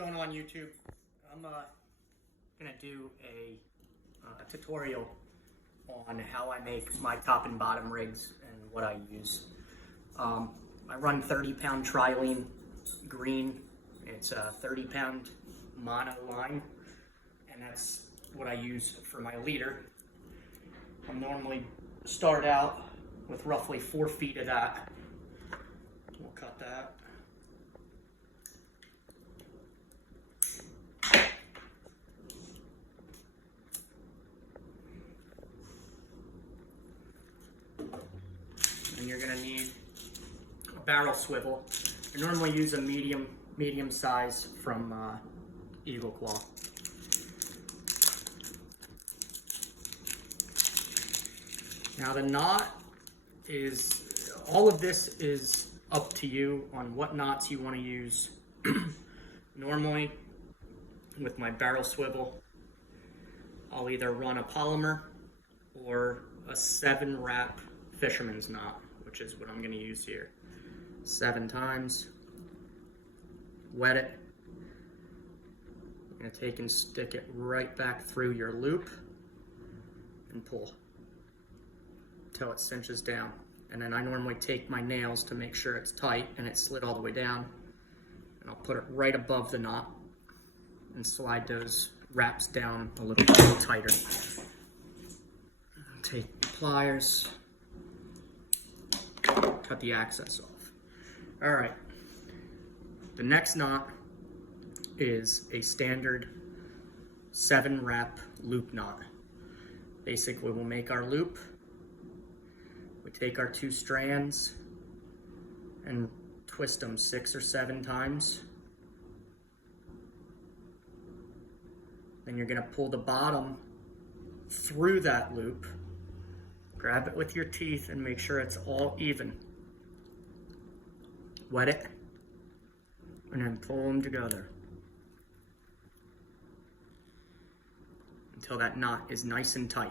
going on YouTube? I'm gonna do a tutorial on how I make my top and bottom rigs and what I use. I run 30-pound Trilene green. It's a 30-pound mono line, and that's what I use for my leader. I normally start out with roughly 4 feet of that. We'll cut that. And you're gonna need a barrel swivel. I normally use a medium size from Eagle Claw. Now the knot is, all of this is up to you on what knots you want to use. Normally, with my barrel swivel, I'll either run a polymer or a 7-wrap fisherman's knot, which is what I'm going to use here. 7 times. Wet it. I'm going to take and stick it right back through your loop and pull until it cinches down. And then I normally take my nails to make sure it's tight and it's slid all the way down. And I'll put it right above the knot and slide those wraps down a little bit tighter. Take pliers, cut the access off. All right, the next knot is a standard 7-wrap loop knot. Basically, we'll make our loop. We take our 2 strands and twist them 6 or 7 times. Then you're going to pull the bottom through that loop. Grab it with your teeth and make sure it's all even. Wet it, and then pull them together until that knot is nice and tight.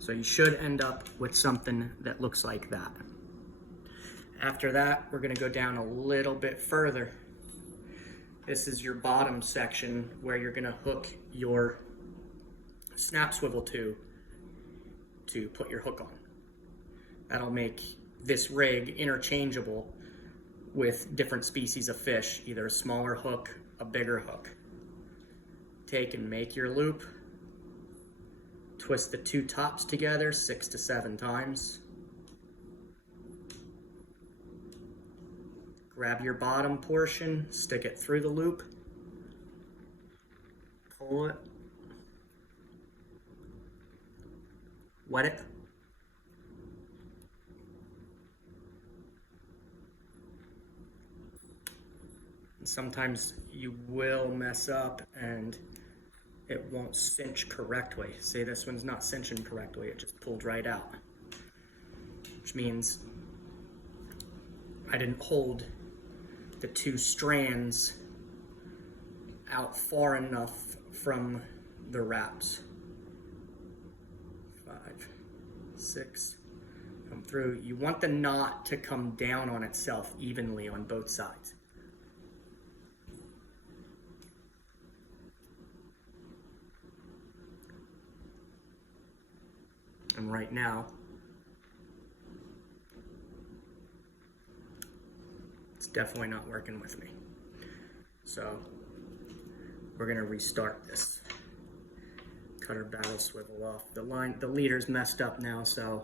So you should end up with something that looks like that. After that, we're going to go down a little bit further. This is your bottom section where you're going to hook your snap swivel tube to put your hook on. That'll make this rig interchangeable with different species of fish, either a smaller hook, a bigger hook. Take and make your loop. Twist the 2 tops together 6 to 7 times. Grab your bottom portion, stick it through the loop, pull it, wet it, and sometimes you will mess up and it won't cinch correctly. Say this one's not cinching correctly, it just pulled right out. Which means I didn't hold the 2 strands out far enough from the wraps. 5, 6, come through. You want the knot to come down on itself evenly on both sides. And right now, it's definitely not working with me. So we're gonna restart this. Cut our barrel swivel off. The leader's messed up now, so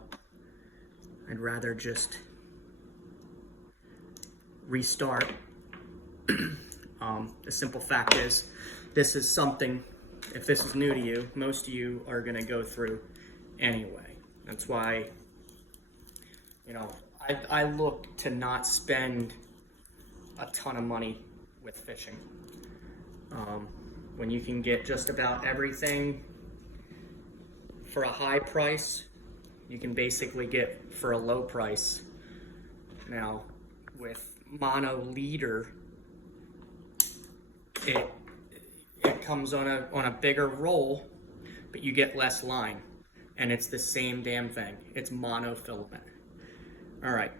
I'd rather just restart. The simple fact is, this is something, if this is new to you, most of you are gonna go through anyway. That's why, I look to not spend a ton of money with fishing. When you can get just about everything for a high price, you can basically get for a low price. Now, with mono leader, it comes on a bigger roll, but you get less line. And it's the same damn thing. It's monofilament. All right,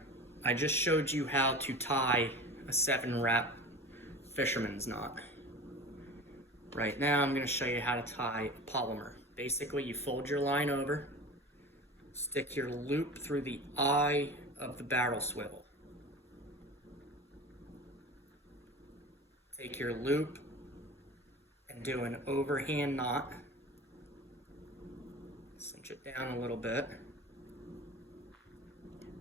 I just showed you how to tie a 7-wrap fisherman's knot. Right now I'm going to show you how to tie polymer. Basically, you fold your line over, stick your loop through the eye of the barrel swivel. Take your loop and do an overhand knot. Cinch it down a little bit.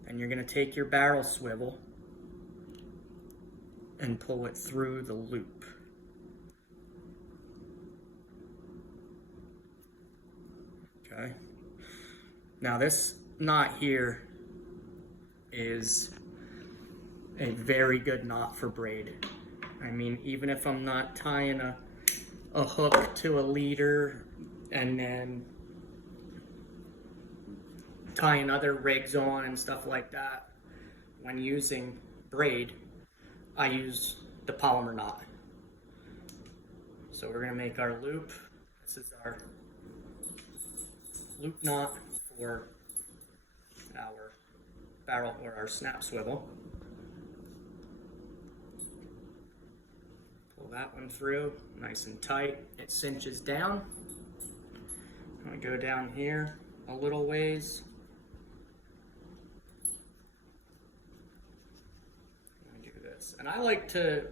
And you're going to take your barrel swivel and pull it through the loop. Okay. Now this knot here is a very good knot for braid. I mean, even if I'm not tying a hook to a leader and then tying other rigs on and stuff like that, when using braid, I use the polymer knot. So we're going to make our loop. This is our loop knot for our barrel or our snap swivel. Pull that one through nice and tight. It cinches down. We go down here a little ways. Do this, and I like to.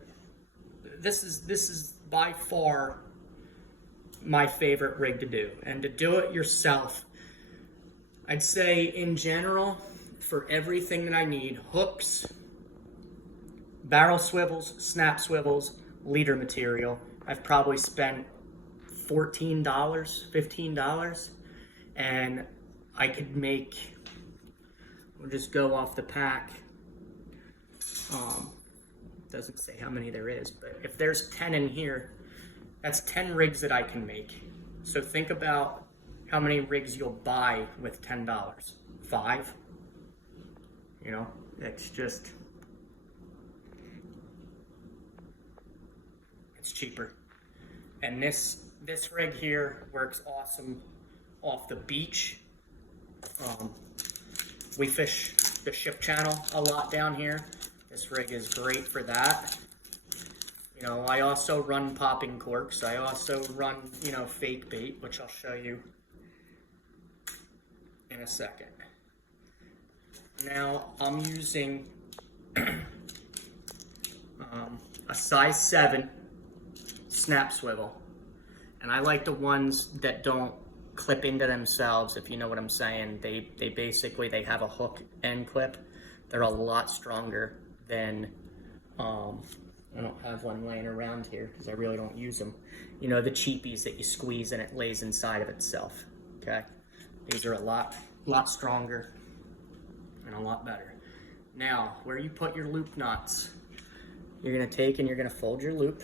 This is by far my favorite rig to do, and to do it yourself. I'd say in general, for everything that I need, hooks, barrel swivels, snap swivels, leader material, I've probably spent $14, $15, and I could make, we'll just go off the pack. Doesn't say how many there is, but if there's 10 in here, that's 10 rigs that I can make. So think about how many rigs you'll buy with $10. 5? You know, it's just, it's cheaper. And this rig here works awesome off the beach. We fish the Ship Channel a lot down here. This rig is great for that. You know, I also run popping corks. I also run, you know, fake bait, which I'll show you in a second. Now, I'm using a size 7 snap swivel. And I like the ones that don't clip into themselves, if you know what I'm saying. They basically, they have a hook end clip. They're a lot stronger than, I don't have one laying around here because I really don't use them. You know, the cheapies that you squeeze and it lays inside of itself, okay? These are a lot stronger and a lot better. Now, where you put your loop knots, you're gonna take and you're gonna fold your loop,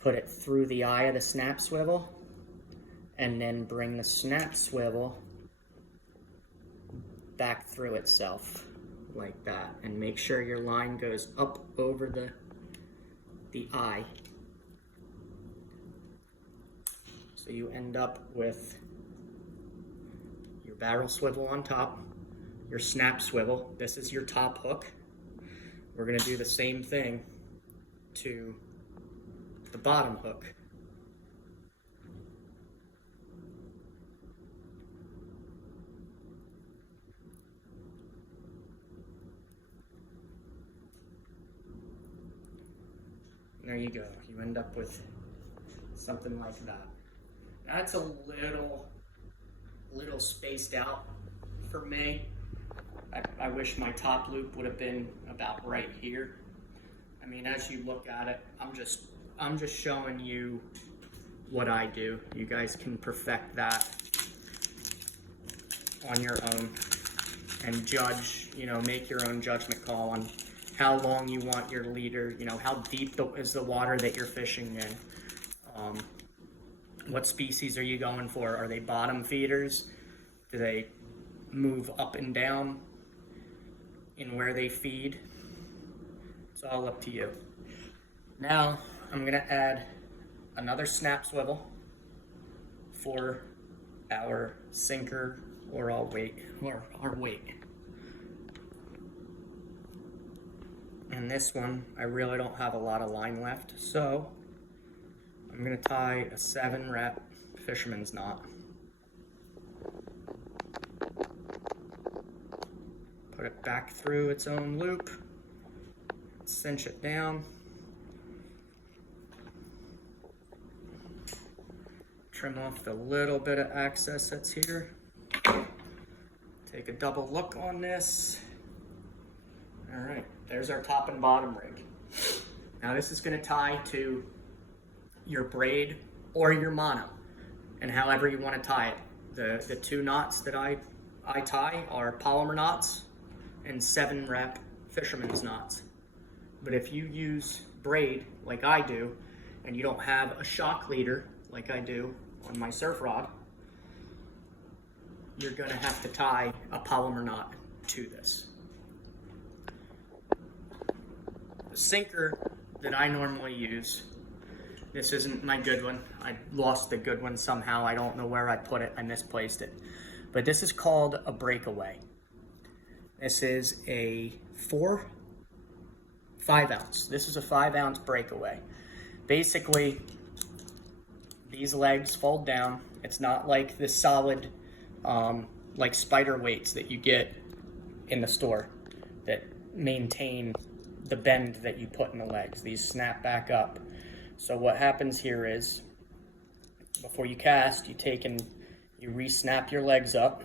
put it through the eye of the snap swivel, and then bring the snap swivel back through itself like that, and make sure your line goes up over the eye. So you end up with your barrel swivel on top, your snap swivel. This is your top hook. We're going to do the same thing to the bottom hook. There you go. You end up with something like that. That's a little spaced out for me. I wish my top loop would have been about right here. I mean, as you look at it, I'm just showing you what I do. You guys can perfect that on your own and judge, you know, make your own judgment call on how long you want your leader, you know, how deep is the water that you're fishing in. What species are you going for? Are they bottom feeders? Do they move up and down in where they feed? It's all up to you. Now, I'm gonna add another snap swivel for our sinker or our weight. And this one, I really don't have a lot of line left, so I'm gonna tie a 7 rep fisherman's knot. Put it back through its own loop, cinch it down. Trim off the little bit of excess that's here. Take a double look on this. All right, there's our top and bottom rig. Now this is gonna tie to your braid or your mono, and however you wanna tie it. The 2 knots that I tie are polymer knots and 7 rep fisherman's knots. But if you use braid like I do, and you don't have a shock leader like I do on my surf rod, you're gonna have to tie a polymer knot to this. The sinker that I normally use, this isn't my good one. I lost the good one somehow. I don't know where I put it. I misplaced it. But this is called a breakaway. This is a 5 ounce. This is a 5 ounce breakaway. Basically, these legs fold down. It's not like the solid, like spider weights that you get in the store that maintain the bend that you put in the legs. These snap back up. So what happens here is, before you cast, you re-snap your legs up.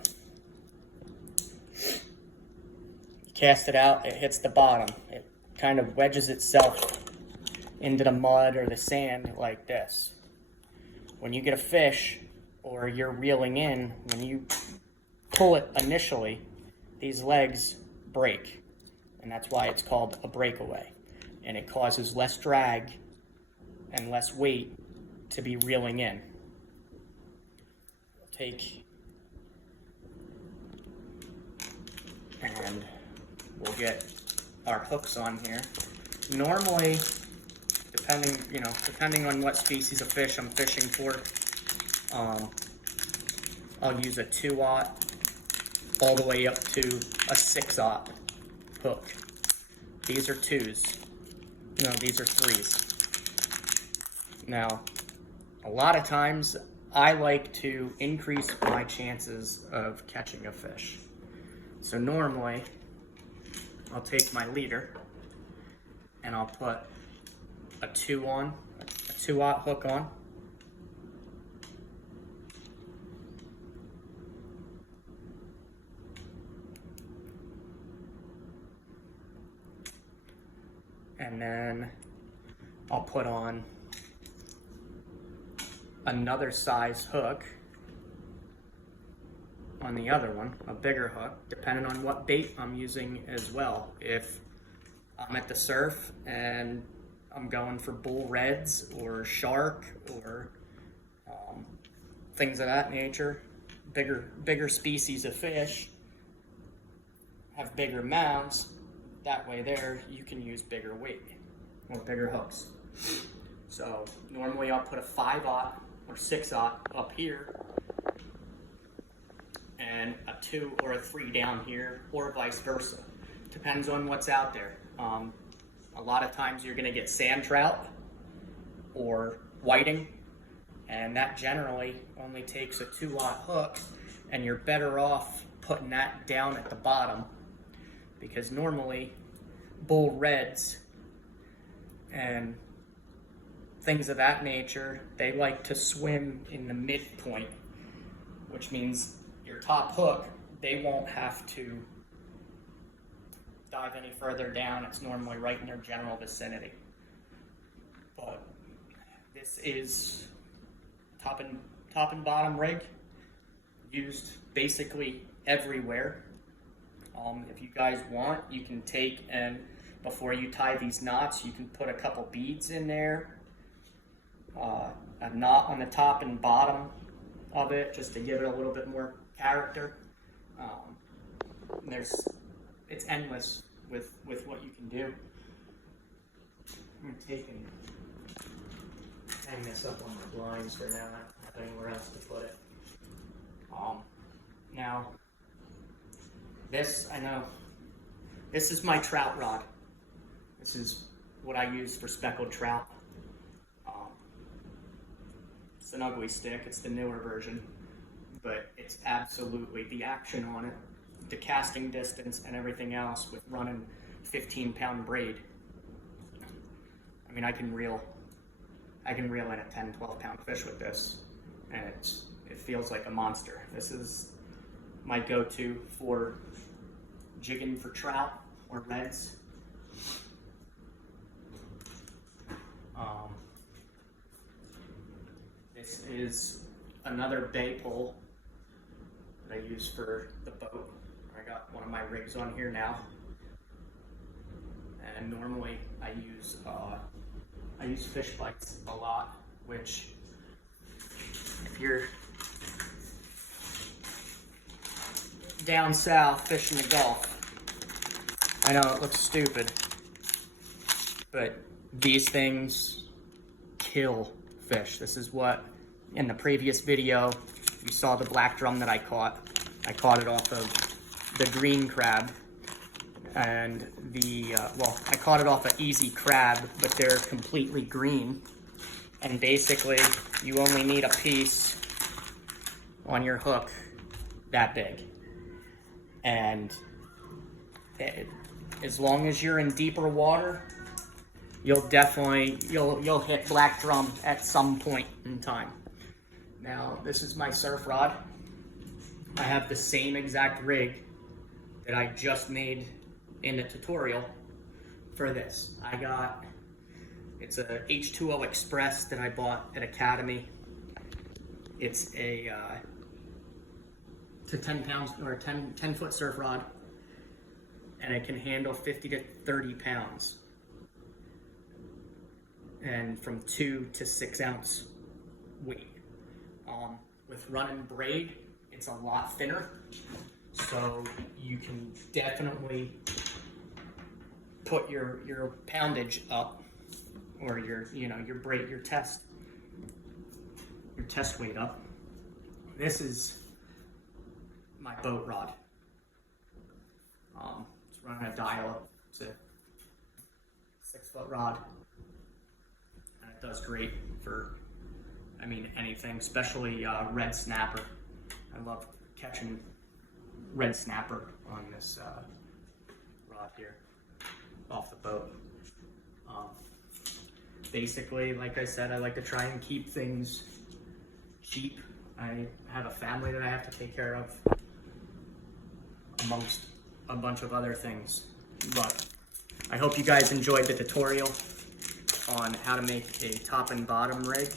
You cast it out, it hits the bottom. It kind of wedges itself into the mud or the sand like this. When you get a fish or you're reeling in, when you pull it initially, these legs break. And that's why it's called a breakaway. And it causes less drag and less weight to be reeling in. And we'll get our hooks on here. Normally, depending on what species of fish I'm fishing for, I'll use a 2/0 all the way up to a 6/0 hook. These are 2s. No, these are 3s. Now, a lot of times I like to increase my chances of catching a fish. So normally, I'll take my leader and I'll put a 2/0 hook on. And then I'll put on another size hook on the other one, a bigger hook, depending on what bait I'm using as well. If I'm at the surf and I'm going for bull reds or shark or things of that nature, bigger species of fish have bigger mouths. That way there you can use bigger weight or bigger hooks. So normally I'll put a 5/0 or 6/0 up here and a 2 or a 3 down here, or vice versa. Depends on what's out there. A lot of times you're gonna get sand trout or whiting, and that generally only takes a 2/0 hook, and you're better off putting that down at the bottom, because normally bull reds and things of that nature, they like to swim in the midpoint, which means your top hook, they won't have to dive any further down. It's normally right in their general vicinity. But this is top and bottom rig, used basically everywhere. If you guys want, you can take and before you tie these knots, you can put a couple beads in there, a knot on the top and bottom of it, just to give it a little bit more character. It's endless with what you can do. I'm gonna take and hang this up on my blinds for now. I don't have anywhere else to put it. Now, I know this is my trout rod. This is what I use for speckled trout. It's an ugly stick, it's the newer version, but it's absolutely the action on it, the casting distance and everything else with running 15-pound braid. I mean, I can reel in a 10, 12-pound fish with this, and it feels like a monster. This is my go-to for jigging for trout or reds. This is another bay pole that I use for the boat. I got one of my rigs on here now, and normally I use fish bites a lot, which if you're down south fishing the Gulf, I know it looks stupid, but these things kill fish. This is what, in the previous video, you saw the black drum that I caught. I caught it off of the green crab, and I caught it off an easy crab, but they're completely green. And basically, you only need a piece on your hook that big. And as long as you're in deeper water, you'll hit black drum at some point in time. Now, this is my surf rod. I have the same exact rig that I just made in the tutorial for this. It's a H2O Express that I bought at Academy. It's it's a 10 pounds or 10 foot surf rod, and it can handle 50 to 30 pounds and from 2 to 6 ounce weight. With running braid, it's a lot thinner, so you can definitely put your poundage up, or your test weight up. This is my boat rod. It's running a dial. It's a 6-foot rod, and it does great for, I mean, anything, especially red snapper. I love catching red snapper on this rod here off the boat. Basically, like I said, I like to try and keep things cheap. I have a family that I have to take care of, amongst a bunch of other things. But I hope you guys enjoyed the tutorial on how to make a top and bottom rig.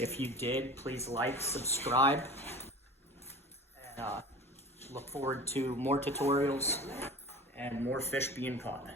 If you did, please like, subscribe, and look forward to more tutorials and more fish being caught.